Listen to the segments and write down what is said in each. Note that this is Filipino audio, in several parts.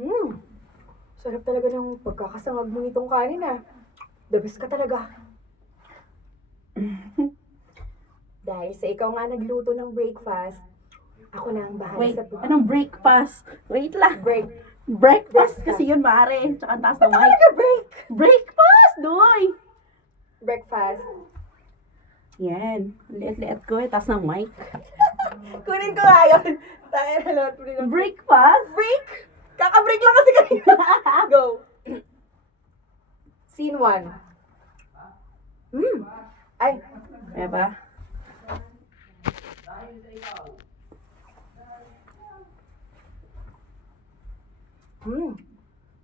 Hmm, sarap talaga ng pagkakasangag mo nitong kanin ah. The best ka talaga. Dahil sa ikaw nga nagluto ng breakfast, ako na ang bahala Wait, sa anong breakfast? Wait lang. break. Breakfast Breakfast. kasi yun, mare. Tsaka ang taas ng mic. Talaga break! Breakfast, doy! Breakfast. Yan. Liit-liit ko taas ng mic. Kunin ko nga yun. Tayo na lahat. Breakfast? Break! Kaka-break lang kasi kanina. Go. Scene 1. Ay, Kaya ba?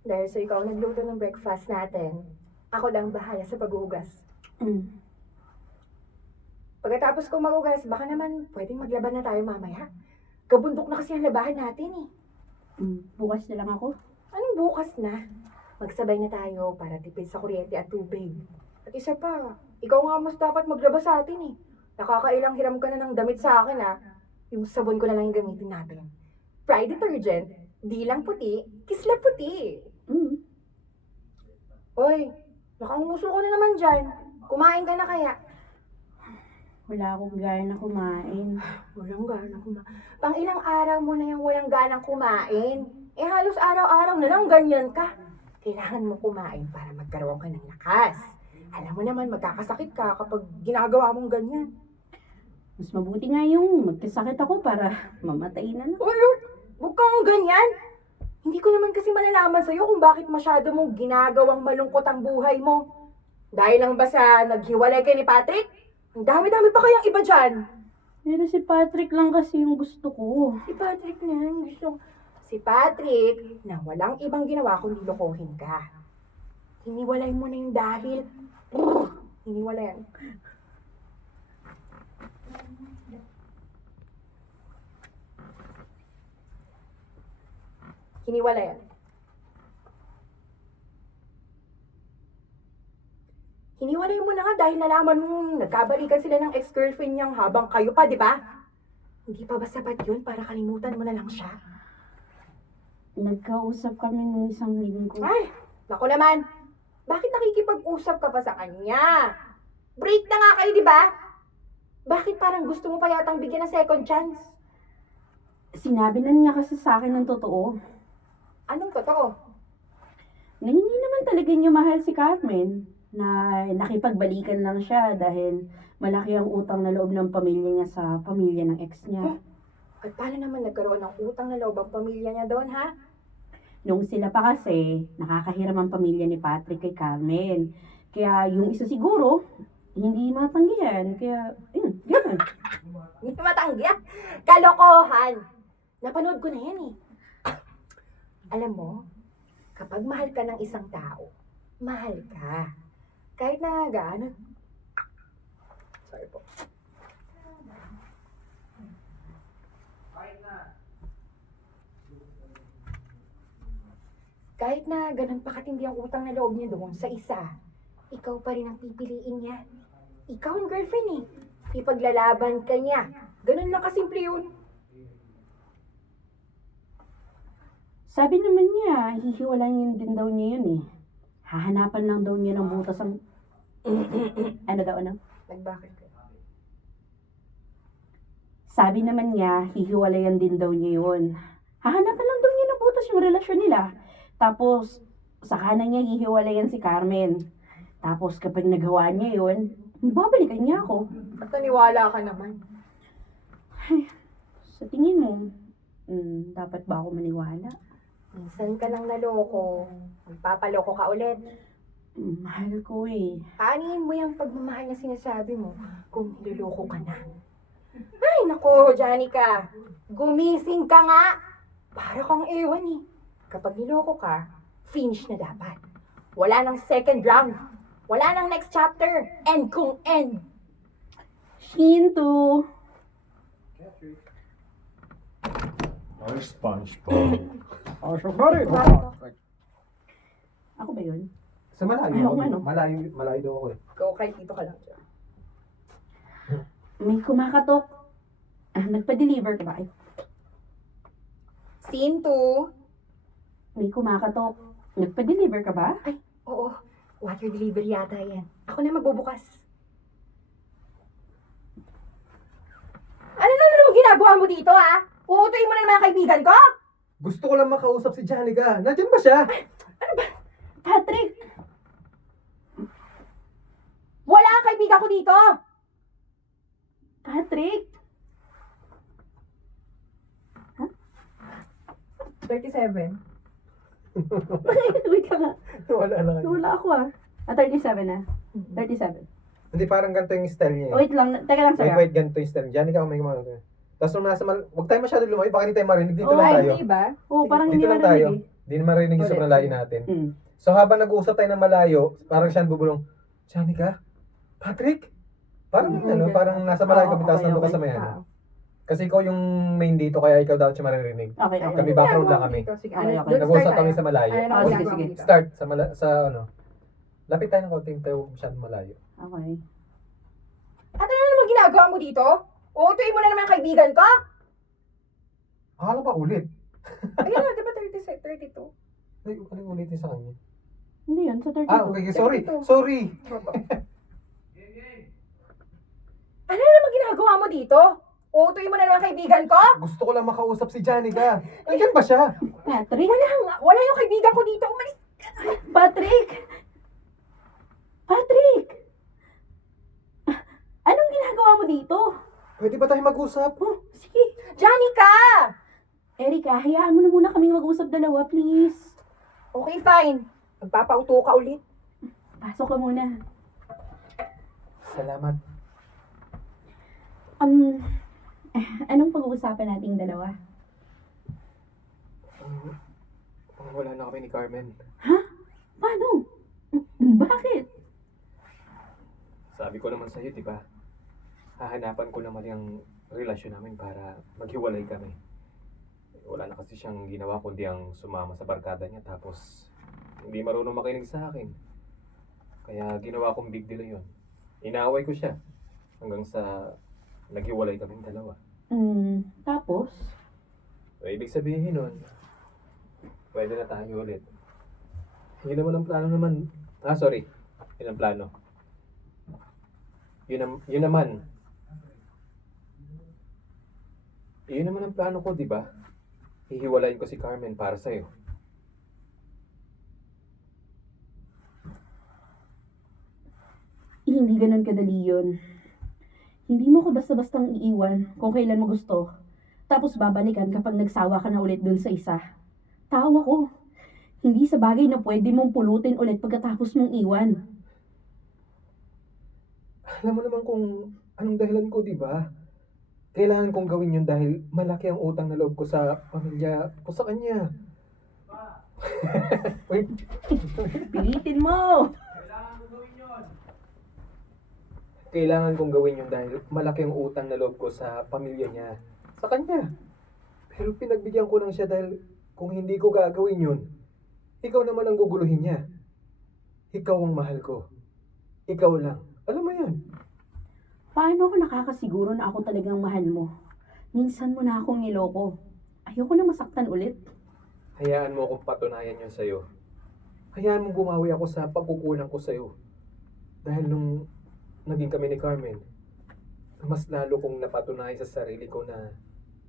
dahil sa ikaw nagluto ng breakfast natin, ako lang bahala sa paghuhugas. Mm. Pagkatapos kong maghugas, baka naman pwedeng maglaban na tayo mamaya. Kabundok na kasi ang labahan natin eh. Bukas na lang ako. Anong bukas na? Magsabay na tayo para tipid sa kuryente at tubig. At isa pa, ikaw nga mas dapat maglaba sa atin eh. Nakakailang hiram ka na ng damit sa akin ah. Yung sabon ko na lang yung gamitin natin. Fry detergent, di lang puti, kisla puti. Mm. Oy, nakanguso ko na naman dyan. Kumain ka na kaya? Wala akong gaya na kumain. Walang ganang kumain. Pang ilang araw mo na yung walang ganang kumain. Eh halos araw-araw na lang ganyan ka. Kailangan mo kumain para magkaroon ka ng lakas. Alam mo naman, magkakasakit ka kapag ginagawa mong ganyan. Mas mabuti nga yung magkasakit ako para mamatay na lang. Uy, huwag kang ganyan. Hindi ko naman kasi malalaman sa'yo kung bakit masyado mong ginagawang malungkot ang buhay mo. Dahil lang ba sa naghiwalay kay ni Patrick? Ang dami-dami pa kayang iba dyan. Pero si Patrick lang kasi yung gusto ko. Si Patrick na yung gusto. Si Patrick na walang ibang ginawa kundi lokohin ka. Hiniwalay mo na yung dahil. Hiniwalay yan. Hiniwalay yan. Hiniwalay mo na nga dahil nalaman mong nagkabalikan sila ng ex-girlfriend niyang habang kayo pa, di ba? Hindi pa ba sapat yun para kalimutan mo na lang siya? Nagkausap kami nung isang linggo. Ay, naku naman. Bakit nakikipag-usap ka pa sa kanya? Break na nga kayo, di ba? Bakit parang gusto mo pa yatang bigyan ng second chance? Sinabi na niya kasi sa akin ng totoo. Anong totoo? Na hindi naman talaga niya mahal si Carmen. Na nakipagbalikan lang siya dahil malaki ang utang na loob ng pamilya niya sa pamilya ng ex niya. At paano naman nagkaroon ng utang na loob ang pamilya niya doon, ha? Nung sila pa kasi, nakakahiram ang pamilya ni Patrick kay Carmen. Kaya yung isa siguro, hindi matanggihan. Kaya, ayun, ganun. Hindi matanggi. Kalokohan! Napanood ko na yan eh. Alam mo, kapag mahal ka ng isang tao, mahal ka. Kahit na gaano. Sorry po. Kahit na ganun pa katindi ang utang na loob niya doon sa isa, ikaw pa rin ang pipiliin niya. Ikaw ang girlfriend eh. Ipaglalaban ka niya. Ganun lang kasimple yun. Sabi naman niya, hihiwalayin din daw niya yun eh. Hahanapan lang daw niya ng butas ang... ano daw, ano? Nagbakit ka. Sabi naman niya, hihiwalayan din daw niya yun. Hahanapan lang daw niya ng butas yung relasyon nila. Tapos, saka na niya hihiwalayan si Carmen. Tapos kapag nagawa niya yun, babalikan niya ako. At naniwala ka naman. Sa tingin mo, dapat ba ako maniwala? Minsan ka lang naloko, magpapaloko ka ulit. Mahal ko eh. Aanin mo yung pagmamahal na sinasabi mo kung niloloko ka na. Ay, naku, Janica. Gumising ka nga. Para kang ewan eh. Kapag niloko ka, finish na dapat. Wala nang second round. Wala nang next chapter. End kung end. Shinto! Ay, SpongeBob. Oh, sorry. Ako ba yun? Sa malayo. Ayaw nga, no? Malayo daw ako eh. Go, kahit dito ka lang dyan. May kumakatok. Nagpa-deliver ka ba? Ay, Scene 2. May kumakatok. Nagpa-deliver ka ba? Ay, oo. Water delivery yata yan. Ako na magbubukas. Ano na naman ginagawa mo dito, ha? Uutuin mo na ng mga kaibigan ko? Gusto ko lang makausap si Janica. Nandiyan ba siya? Patrick! Wala ang kaibigan ko dito! Patrick! 37. Wait ka nga. Wala na kayo. Wala ako ah. 37 na. 37. Hindi, parang ganito yung style niya. Wait lang. Teka lang sa'yo. Wait, ganito yung style. Janica, may kumakain. Tapos nung nasa huwag tayo masyado lumayo, baka hindi tayo marinig. Dito Oo, lang Ay, tayo. hindi ba? Oo, parang hindi Dito lang tayo. marinig Hindi na marinig yung Ulit, sobrang layo sige. natin. eh. So habang nag-uusap tayo ng malayo, parang siya bubulong, Janica? Patrick? Parang parang nasa malayo kami, tapos nandun ka sa may ano. Kasi ikaw yung main dito, kaya ikaw dapat siya maririnig. Okay, okay. Kami background lang kami. Sige, Okay, okay. doon Nag-uusap start kami tayo. sa malayo. Ano Oh, ang sige, ginagawa sige. mo dito? Start sa ano. Lapit tayo ng konting tayo masyadong malayo. Okay. At ano naman ginagawa mo dito? Uutuin mo na naman ang kaibigan ko? Akala pa ulit. Ayun na, di ba 32? Ay, ano yung ulitin sa kanya? Hindi yun, sa 32. Okay, sorry. Ito. Sorry. Ano naman ginagawa mo dito? Uutuin mo na naman ang kaibigan ko? Gusto ko lang makausap si Janica. Nandiyan ba siya? Patrick? Wala yung kaibigan ko dito. Umalis. Patrick! Patrick! Anong ginagawa mo dito? Pwede ba tayo mag-usap? Oh, sige. Janica! Erika, hayaan mo na muna kaming mag-usap dalawa, please. Okay, fine. Magpapauto ka ulit. Pasok ka muna. Salamat. Anong pag-uusapan nating dalawa? Wala na kami ni Carmen. Paano? Bakit? Sabi ko naman sa'yo, di ba? Hahanapan ko naman yung relasyon namin para maghiwalay kami. Wala na kasi siyang ginawa kundi ang sumama sa barkada niya tapos hindi marunong makinig sa akin. Kaya ginawa kong big deal yun. Inaaway ko siya hanggang sa naghiwalay kaming dalawa. Tapos? So, ibig sabihin nun, pwede na tayo ulit. Yun naman ang plano naman. Sorry. Yun ang plano. Yun naman ang plano ko, di ba? Hihiwalayin ko si Carmen para sa'yo. Hindi ganun kadali yun. Hindi mo ko basta-bastang iiwan kung kailan mo gusto. Tapos babalikan kapag nagsawa ka na ulit dun sa isa. Tao ako. Hindi sa bagay na pwede mong pulutin ulit pagkatapos mong iwan. Alam mo naman kung anong dahilan ko, di ba? Kailangan kong gawin yun dahil malaki ang utang na loob ko sa pamilya ko sa kanya. Wait. Pilitin mo! Kailangan kong gawin yun dahil malaki ang utang na loob ko sa pamilya niya. Sa kanya. Pero pinagbigyan ko lang siya dahil kung hindi ko gagawin yun, ikaw naman ang guguluhin niya. Ikaw ang mahal ko. Ikaw lang. Alam mo yun. Paano ako nakakasiguro na ako talagang mahal mo? Minsan mo na akong niloko. Ayoko na masaktan ulit. Hayaan mo akong patunayan yun sa'yo. Hayaan mo bumawi ako sa pagkukulang ko sa'yo. Dahil nung naging kami ni Carmen, mas lalo kong napatunayan sa sarili ko na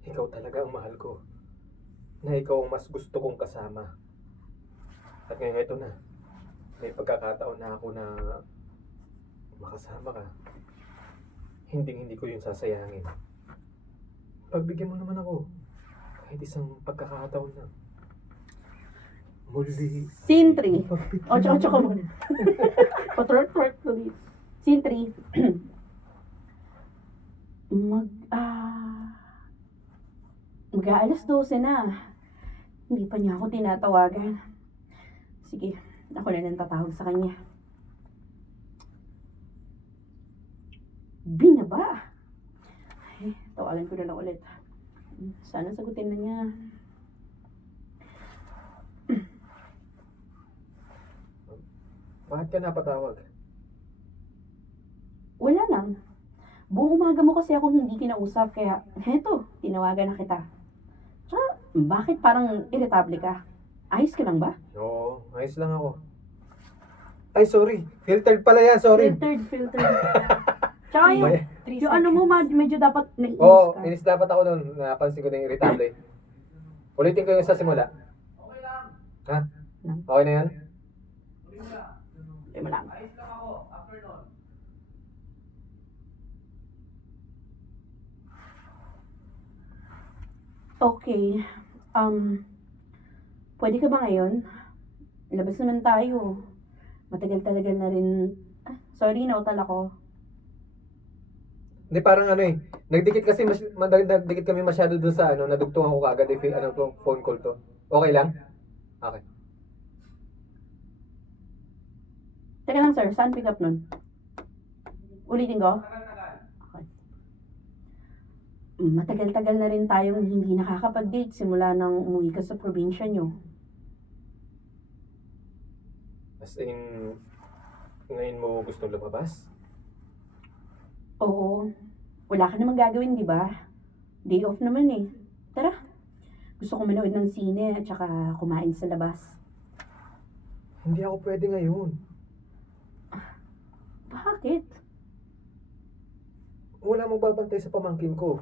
ikaw talaga ang mahal ko. Na ikaw ang mas gusto kong kasama. At ngayon ito na. May pagkakataon na ako na makasama ka. Hindi ko yung sasayangin. Pagbigyan mo naman ako. Kahit isang pagkakataon lang. Muli. Scene 3. Pagbigyan Ocho-ocho ka mo. muna. Patwork-twork ulit. Scene 3. Mag-aalas 12 na. Hindi pa niya ako tinatawagan. Sige, ako na lang tatawag sa kanya. Binaba. Ay, tawagan ko na lang ulit. Sana sagutin na niya. Bakit ka napatawag? Wala lang. Buong umaga mo kasi ako hindi kinausap, kaya heto, tinawagan na kita. Tsaka, bakit parang irritable ka? Ayos ka lang ba? Oo, ayos lang ako. Ay, sorry. Filtered pala yan, sorry. Filtered. Tsaka yung, May- yung ano mo, medyo dapat naiinis Oo, ka. inis dapat ako nun. Napansin ko na yung irritable. Ulitin ko yung sa simula. Ha? Okay na yan? Hindi mo lang. Okay. Pwede ka ba ngayon? Labas naman tayo. Matagal-talagal na rin. Ah, sorry, nautal ako. Hindi, parang ano eh. Nagdikit kasi, nagdikit kami masyado dun sa ano, nadugtungan ko kagad if ano to, phone call to. Okay lang? Okay. Teka lang sir, saan pick up nun? Ulitin ko? Okay. Matagal-tagal na rin tayong hindi nakakapag-date simula nang umuwi ka sa probinsya nyo. As in, ngayon mo gustong lumabas? Oo. Wala ka namang gagawin, di ba? Day off naman eh. Tara. Gusto ko manood ng sine at saka kumain sa labas. Hindi ako pwede ngayon. Bakit? Wala magbabantay sa pamangkin ko.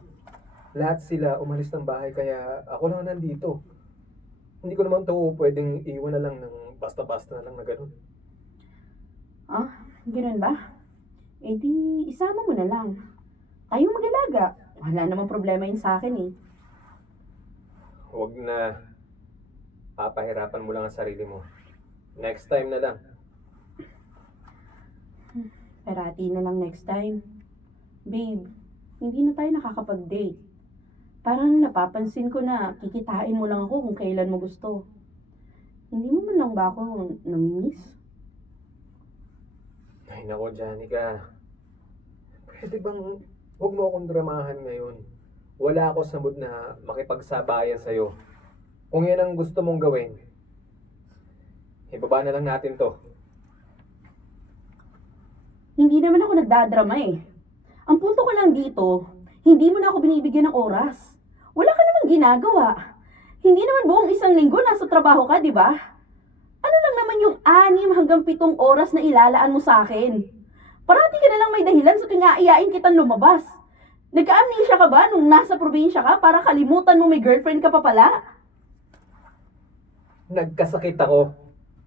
Lahat sila umalis ng bahay kaya ako lang nandito. Hindi ko naman to pwedeng iwan na lang ng basta-basta na lang na ganun. Ah, ganun ba? Eh di, isama mo na lang. Tayo mag-alaga. Wala namang problema yun sa akin eh. Huwag na. Papahirapan mo lang ang sarili mo. Next time na lang. Parati na lang next time. Babe, hindi na tayo nakakapag-date. Parang napapansin ko na kikitain mo lang ako kung kailan mo gusto. Hindi mo man lang ba ako namimiss? Ay nako, Janica. Pwede bang huwag mo akong dramahan ngayon? Wala ako sa mood na makipagsabayan sa'yo. Kung yan ang gusto mong gawin, ibaba na lang natin to. Hindi naman ako nagdadrama eh. Ang punto ko lang dito, hindi mo na ako binibigyan ng oras. Wala ka namang ginagawa. Hindi naman buong isang linggo nasa trabaho ka, di ba? Ano lang naman yung 6 hanggang 7 oras na ilalaan mo sa akin? Parati ka na lang may dahilan sa tuwing aayain kitang lumabas. Nagka-amnesia ka ba nung nasa probinsya ka para kalimutan mo may girlfriend ka pa pala? Nagkasakit ako.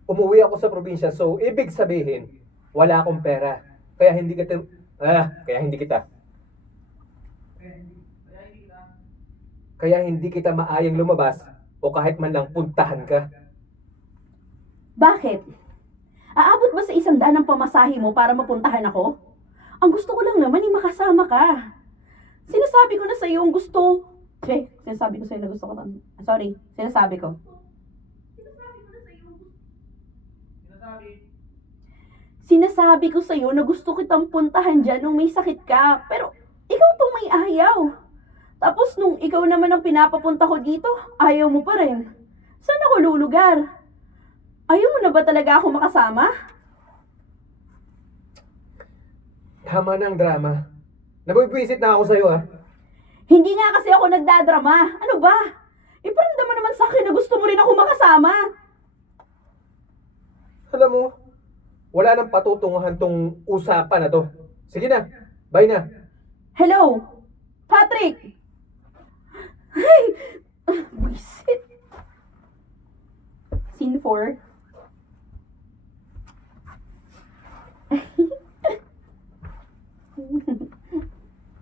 Umuwi ako sa probinsya, so ibig sabihin, wala akong pera. Kaya hindi kita, Kaya hindi kita maayang lumabas o kahit man lang puntahan ka. Bakit? Aabot ba sa 100 ang pamasahe mo para mapuntahan ako? Ang gusto ko lang naman ay makasama ka. Sinasabi ko na sa iyo ang gusto. Sinasabi ko sa iyo na gusto ko. Sinasabi ko. Sinasabi ko sa iyo na gusto kitang puntahan dyan nung may sakit ka. Pero ikaw pang may ayaw. Tapos nung ikaw naman ang pinapapunta ko dito, ayaw mo pa rin. Saan ako lulugar? Ayaw mo na ba talaga ako makasama? Tama na ang drama. Nabubwisit na ako sa'yo, ha? Hindi nga kasi ako nagdadrama. Ano ba? Iparamdam mo naman sa akin na gusto mo rin ako makasama. Alam mo, wala nang patutunguhan tong usapan na to. Sige na, bye na. Hello? Patrick! Ay! Buisit. Scene 4.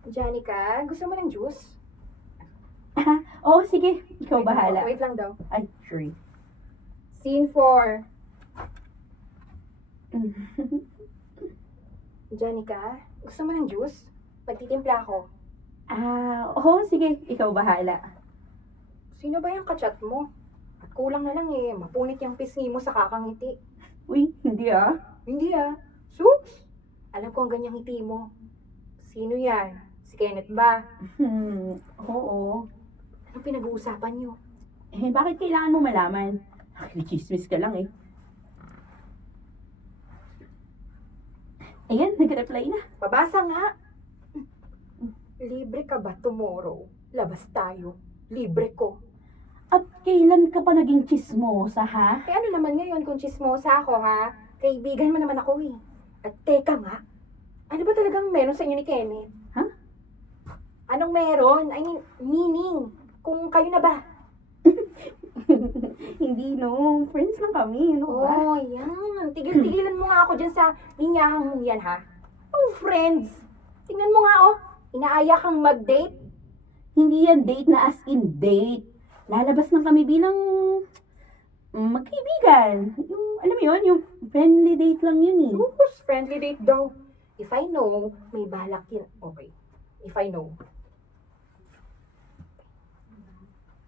Janica, gusto mo ng juice? Oo, sige. Ikaw Wait bahala. Wait lang daw. Ay, sure. Scene 4. Janica, gusto mo ng juice? Magtitimpla ako. Oo, sige. Ikaw bahala. Sino ba yung kachat mo? At kulang na lang eh, mapunit yung pisngi mo sa kakangiti. Uy, hindi ah. Hindi ah. Sus! Alam ko ang ganyang ngiti mo. Sino yan? Si Kenneth ba? Oo. Anong pinag-uusapan niyo? Eh, bakit kailangan mo malaman? Nakikichismis ka lang eh. Ayan, nag-reply na. Mabasa nga. Libre ka ba tomorrow? Labas tayo. Libre ko. At kailan ka pa naging chismosa, ha? Eh ano naman ngayon kung chismosa ako, ha? Kaibigan mo naman ako eh. At teka nga, ano ba talagang meron sa inyo ni Kenneth? Ha? Anong meron? I mean, meaning, kung kayo na ba? Hindi, no. Friends lang kami. Ano ba? Oh, yan. Tigil-tigilan mo nga ako dyan sa linyahang mong yan, ha? Oh, friends. Tingnan mo nga, oh. Inaaya kang mag-date. Hindi yan date na as in date. Lalabas lang kami bilang magkaibigan. Yung, alam mo yun, yung friendly date lang yun eh. Sus, friendly date daw. If I know, may balak yan. Okay. If I know.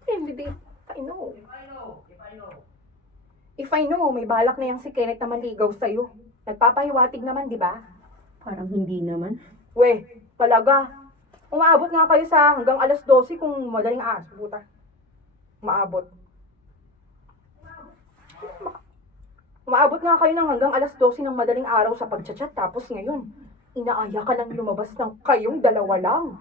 Friendly date. If I know. If I know, may balak na yung si Kenneth na manligaw sa'yo. Nagpapahiwatig naman, di ba? Parang hindi naman. We, talaga. Umaabot nga kayo sa hanggang alas 12 kung madaling aso, puta. Umaabot. Umaabot nga kayo ng hanggang alas 12 ng madaling araw sa pagchat-chat, tapos ngayon, inaaya ka lang lumabas ng kayong dalawa lang.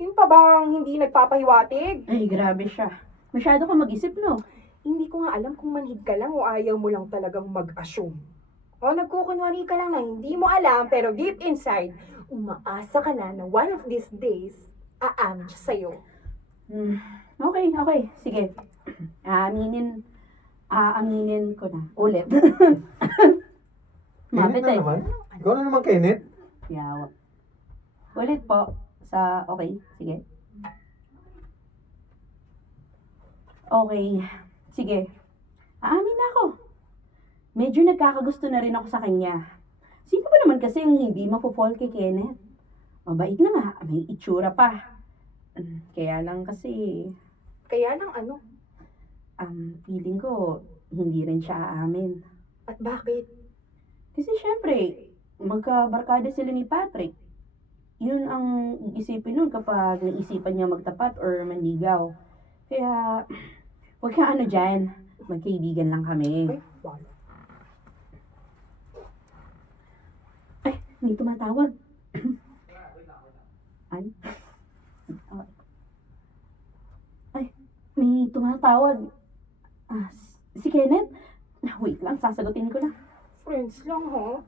Yun pa bang hindi nagpapahiwatig? Ay, grabe siya. Masyado ka mag-isip, no? Hindi ko nga alam kung manhid ka lang o ayaw mo lang talagang mag-assume. O nagkukunwari ka lang na hindi mo alam, pero deep inside, umaasa ka na one of these days, aamin siya sa'yo. Okay. Sige. Aaminin ko na. Ulit. Kenneth Mapit na eh. naman? Ikaw na naman, Kenneth? Yawa. Ulit po. Okay. Sige. Okay. Sige. Aamin na ako. Medyo nagkakagusto na rin ako sa kanya. Sino ba naman kasi ang hindi mapofall kay Kenneth? Mabait na nga. May itsura pa. Kaya lang kasi, Kaya lang ano? feeling ko, hindi rin siya aamin. At bakit? Kasi syempre, magkabarkada sila ni Patrick. Yun ang isipin nun kapag naisipan niya magtapat or manligaw. Kaya, huwag ka ano dyan. Magkaibigan lang kami. Ay, wala. Ay, may tumatawag. Ay. Ay, may tumatawag. Si Kenneth? Wait lang, sasagutin ko na. Friends lang, ha?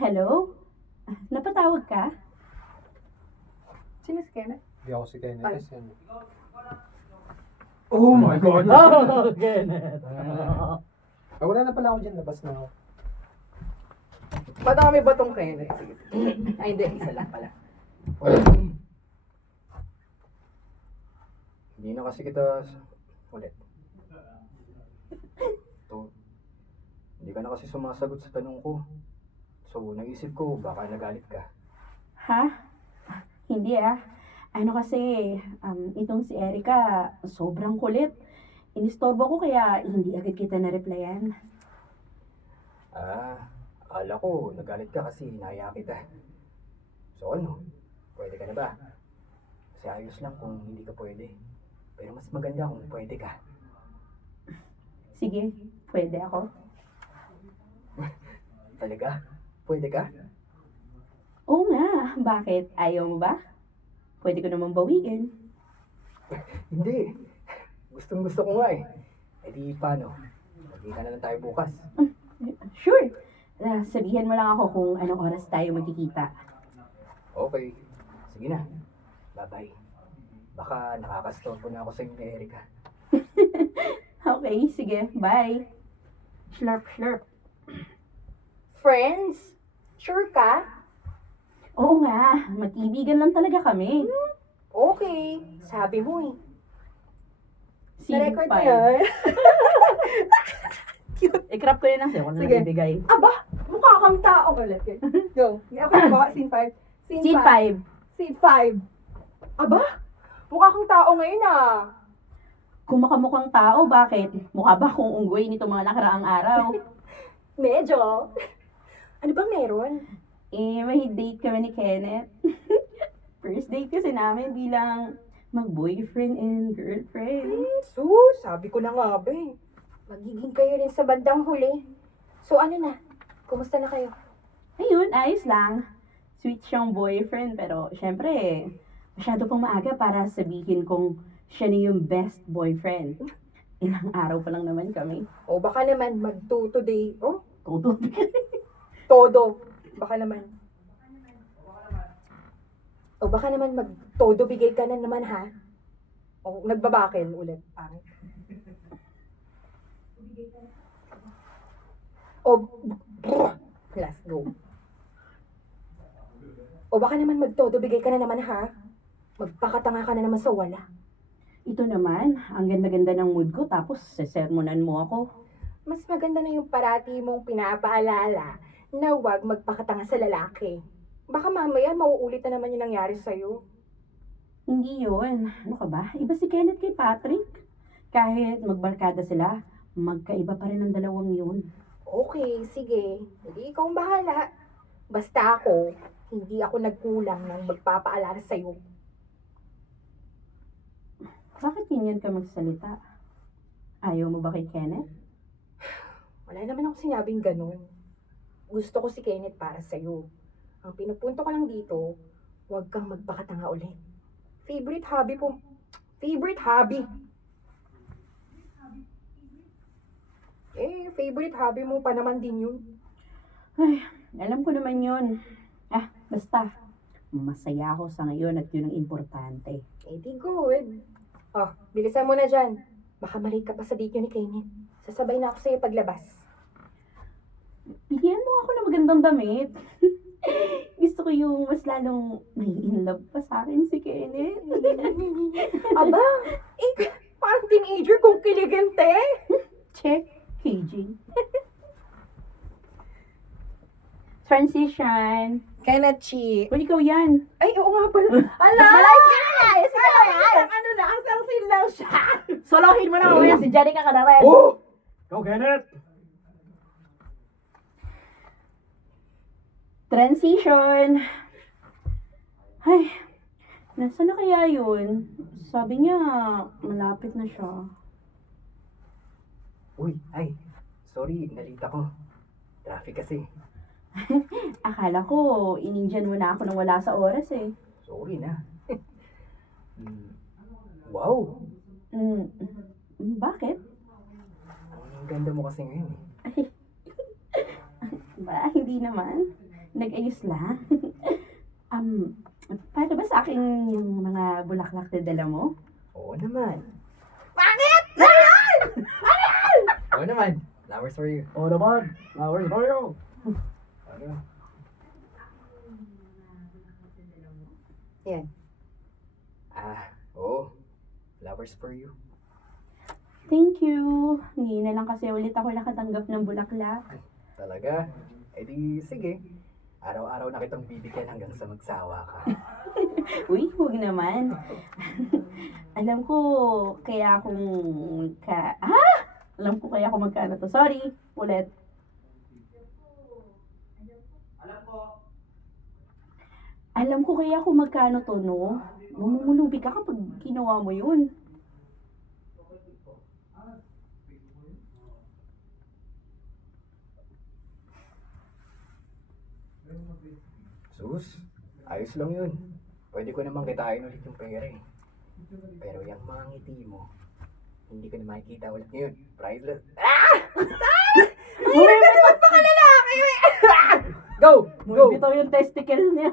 Hello? Napatawag ka? Sino si Kenneth? Hindi ako si Kenneth. Ay. Kasi ano. Oh my God! Kenneth! Ah, wala na pala ako dyan. Labas na ako. Madami ba tong Kenneth? Sige. Ay, hindi. Isa lang pala. Hindi na kasi kita ulit. To, hindi ka na kasi sumasagot sa tanong ko. So, naisip ko, baka nagalit ka. Ha? Hindi Ano kasi, itong si Erica, sobrang kulit. Inistorbo ko kaya hindi agad kita na-replyan. Akala ko, nagalit ka kasi hinaya kita. So ano, pwede ka na ba? Kasi ayos lang kung hindi ka pwede. Pero mas maganda kung pwede ka. Sige, pwede ako. Talaga? Pwede ka? Oo nga, bakit? Ayaw mo ba? Pwede ko namang bawiin. Hindi. Gustong gusto ko nga eh. E di paano? Magkita na lang tayo bukas. Sure. Sabihan mo lang ako kung anong oras tayo magkikita. Okay. Sige na. Bye-bye. Baka nakakastorbo na ako sa inyo ni Erica. Okay, sige. Bye. Slurp, slurp. Friends? Sure ka? Oo nga, mag-ibigan lang talaga kami. Okay. Sabi mo eh. Scene Na-record mo 5. yan? I-crop ko yun lang sa'yo kung Sige. nabibigay. Aba, mukha kang tao ulit. Go. Okay ba? Scene 5. Scene 5. Scene 5. Aba, mukha kang tao ngayon ah. Kung makamukhang tao, bakit? Mukha ba akong unggoy nito mga nakaraang araw? Medyo. Ano bang meron? May date kami ni Kenneth. First date kasi namin bilang mag-boyfriend and girlfriend. Sus, sabi ko na nga ba eh. Magiging kayo rin sa bandang huli. So ano na? Kumusta na kayo? Ayun, ayos lang. Sweet siyang boyfriend, pero syempre, masyado pang maaga para sabihin kong Siya na yung best boyfriend. Ilang araw pa lang naman kami. O baka naman mag-today. Oh, Todo. todo. Baka naman. O baka naman mag-todo bigay ka na naman ha. O nagbabakil ulit. Pangit. O, let's go. O baka naman mag-todo bigay ka na naman ha. Magpakatanga ka na naman sa wala. Ito naman, ang ganda-ganda ng mood ko tapos sesermonan mo ako. Mas maganda na yung parati mong pinapaalala na huwag magpakatanga sa lalaki. Baka mamaya mauulit na naman yung nangyari sa'yo. Hindi yun. Ano ka ba? Iba si Kenneth kay Patrick. Kahit magbarkada sila, magkaiba pa rin ang dalawang yun. Okay, sige. Hindi ikaw ang bahala. Basta ako, hindi ako nagkulang ng magpapaalala sa'yo. Bakit ganyan ka magsalita? Ayaw mo ba kay Kenneth? Wala naman ako sinabing ganun. Gusto ko si Kenneth para sa'yo. Ang pinupunto ko lang dito, huwag kang magpakatanga ulit. Favorite hobby po. Favorite hobby. Favorite hobby mo pa naman din yun. Ay, alam ko naman yun. Basta. Masaya ako sa ngayon at yun ang importante. Di good. Oh, bilisan mo na dyan. Baka malate ka pa sa date ni Kenneth. Sasabay na ako sa'yo paglabas. Bigyan mo ako ng magandang damit. Gusto ko yung mas lalong may in love pa sa akin si Kenneth. Aba, parang teenager kung kiligante. Check, KJ. Transition. Kenneth Chi. Uy, ikaw yan. Ay, oo nga pala. Ala! Malayas ka na! Ayos ka na! Ano na, ang sangsil lang siya. Solohin mo na mamaya si Janica ka na rin. Oh! Go, Kenneth! Transition. Ay, nasaan na kaya yun? Sabi niya, malapit na siya. Uy, ay, sorry, nalita ko. Traffic kasi. Akala ko, inindyan mo na ako nang wala sa oras eh. Sorry na. Wow, Bakit? ang ganda mo kasi ngayon eh. Hindi naman. Nag-ayos lang. Para ba sa akin yung mga bulaklak na dala mo? Oo naman. Bakit? Oo naman. Flowers for you. Oh naman! Flowers for you! Ano? Yan. Oo. Flowers for you. Thank you. Ngayon na lang kasi ulit ako nakatanggap ng bulaklak. Talaga? Eh di, sige. Araw-araw na kitang bibigyan hanggang sa magsawa ka. Uy, huwag naman. Alam ko kaya akong Alam ko kaya akong magkano to. Sorry. Ulit. Alam ko kaya kung magkano to, no? Mamumulubi ka kapag ginawa mo yun. Sus, ayos lang yun. Pwede ko namang kitain ulit yung pera eh. Pero yung mga ngiti mo, hindi ko na makikita ulit ngayon. Priceless. Go! Go! Bitaw yung testicle niya.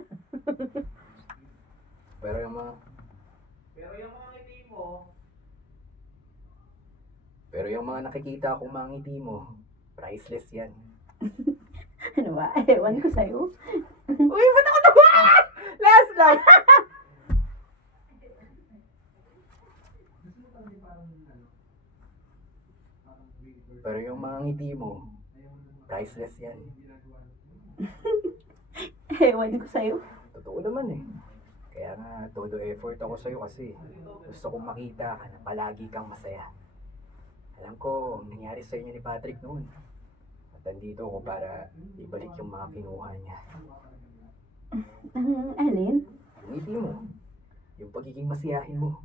Pero yung mga... Pero yung mga nakikita akong mga ngiti mo, priceless yan. Ano ba? Ewan ko sa'yo. Uy, ba't ako tumawa? Last. Pero yung mga ngiti mo, priceless yan. Ewan ko sa'yo. Totoo naman eh. Kaya nga, todo effort ako sa'yo kasi gusto kong makita ka na palagi kang masaya. Alam ko, ang nangyari sa inyo ni Patrick noon. At nandito ako para ibalik yung mga kinuha niya. Alin? Yung ngiti mo, yung pagiging masiyahin mo,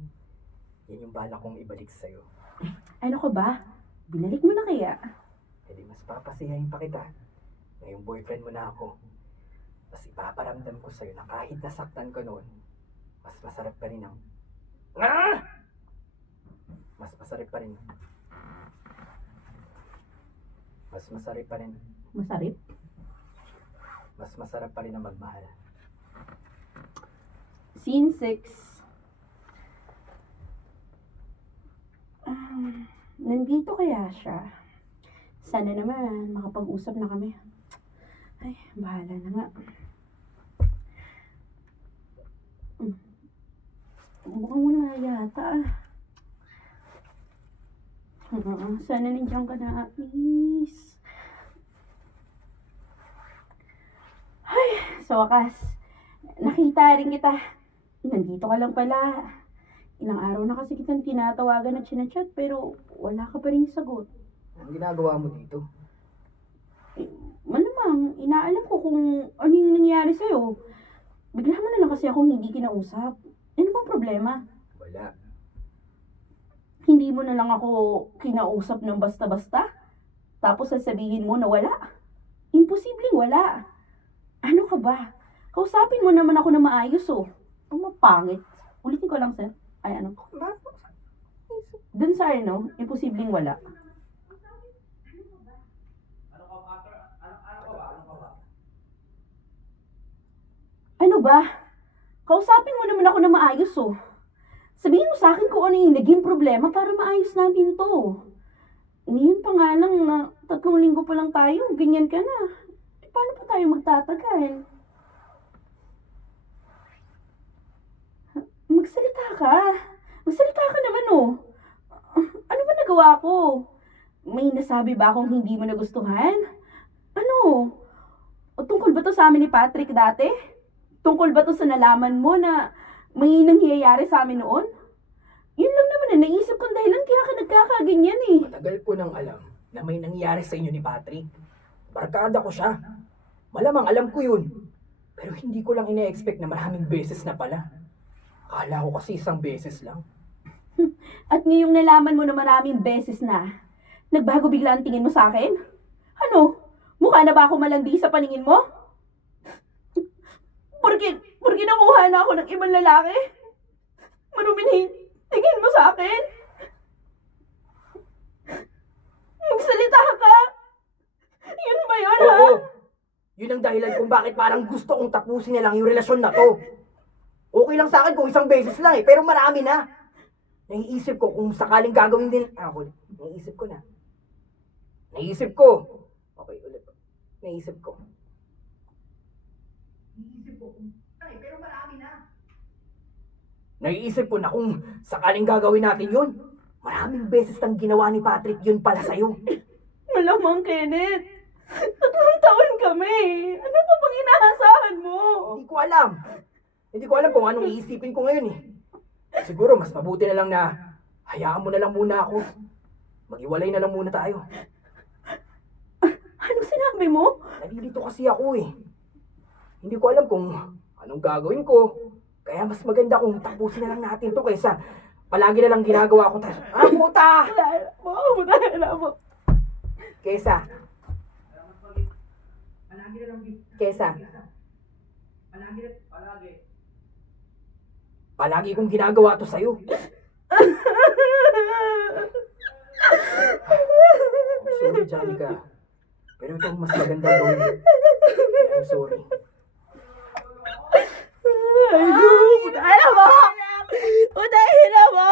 yan yung balak kong ibalik sa'yo. Ano ko ba? Binalik mo na kaya? E di mas papasiyahin pa kita na yung boyfriend mo na ako. Mas ipaparamdam ko sa'yo na kahit nasaktan ko noon, mas masarap pa rin ang... mas masarap pa rin. Mas masarap pa rin. Masarap? Mas masarap pa rin ang magmahal. Scene 6. Nandito kaya siya? Sana naman makapag-usap na kami. Ay, bahala na nga. Mukhang wala yata. Sana nandiyan ka na, please. Ay, sa wakas. Nakita rin kita. Nandito ka lang pala. Ilang araw na kasi kitang tinatawagan at sinachat pero wala ka pa rin sagot. Anong ginagawa mo dito? Malamang, inaalam ko kung ano yung nangyari sa'yo. Bigla mo na lang kasi akong hindi kinausap. Ano bang problema? Wala. Hindi mo na lang ako kinausap ng basta-basta? Tapos sasabihin mo na wala? Imposibleng wala. Ano ka ba? Kausapin mo naman ako na maayos oh. Pumapangit. Ulitin ko lang, sir. Ay, ano? Dun sa ano, imposibleng wala. Ano ba? Kausapin mo naman ako na maayos oh. Sabihin mo sa akin kung ano yung naging problema para maayos natin to. Ngayon pa nga lang na 3 linggo pa lang tayo, ganyan ka na. E, paano pa tayo magtatagal? Magsalita ka. Magsalita ka naman oh. Ano ba nagawa ko? May nasabi ba akong hindi mo nagustuhan? Ano? O tungkol ba to sa amin ni Patrick dati? Tungkol ba to sa nalaman mo na may nangyayari sa amin noon? Yun lang naman na naisip kong dahilan kaya ka nagkakaganyan eh. Matagal ko nang alam na may nangyari sa inyo ni Patrick. Barkada ko siya. Malamang alam ko yun. Pero hindi ko lang ina-expect na maraming beses na pala. Akala ko kasi isang beses lang. At ngayong nalaman mo na maraming beses na, nagbago bigla ang tingin mo sa akin? Ano? Mukha na ba ako malandi sa paningin mo? Porque nakuha na ako ng ibang lalaki? Marumi na yung tingin mo sa akin? Magsalita ka! Yun ba yun, ha? Oo! Yun ang dahilan kung bakit parang gusto kong tapusin na lang yung relasyon na to. Okay lang sa akin kung isang beses lang eh, pero marami na. Naiisip ko kung sakaling gagawin din ako. Naiisip ko na. Naisip ko. Okay, ulit. Naisip ko. Pero marami na. Naiisip ko na kung sakaling gagawin natin yun. Maraming beses nang ginawa ni Patrick yun pala sa'yo. Malamang, Kenneth. 3 taon kami. Ano pa bang inaasahan mo? Hindi ko alam. Hindi ko alam kung anong iisipin ko ngayon eh. Siguro mas mabuti na lang na hayaan mo na lang muna ako. Mag-iwalay na lang muna tayo. Anong sinabi mo? Nalilito kasi ako eh. Hindi ko alam kung anong gagawin ko. Kaya mas maganda kung tapusin na lang natin to kaysa palagi na lang ginagawa ko tayo. Ah, puta! Wala mo. Kesa. Palagi kong ginagawa to sa'yo. I'm sorry, Janica. Pero ito ang mas magandang gawin. Kaya I'm sorry. Ay, utahin na mo! Utahin na mo!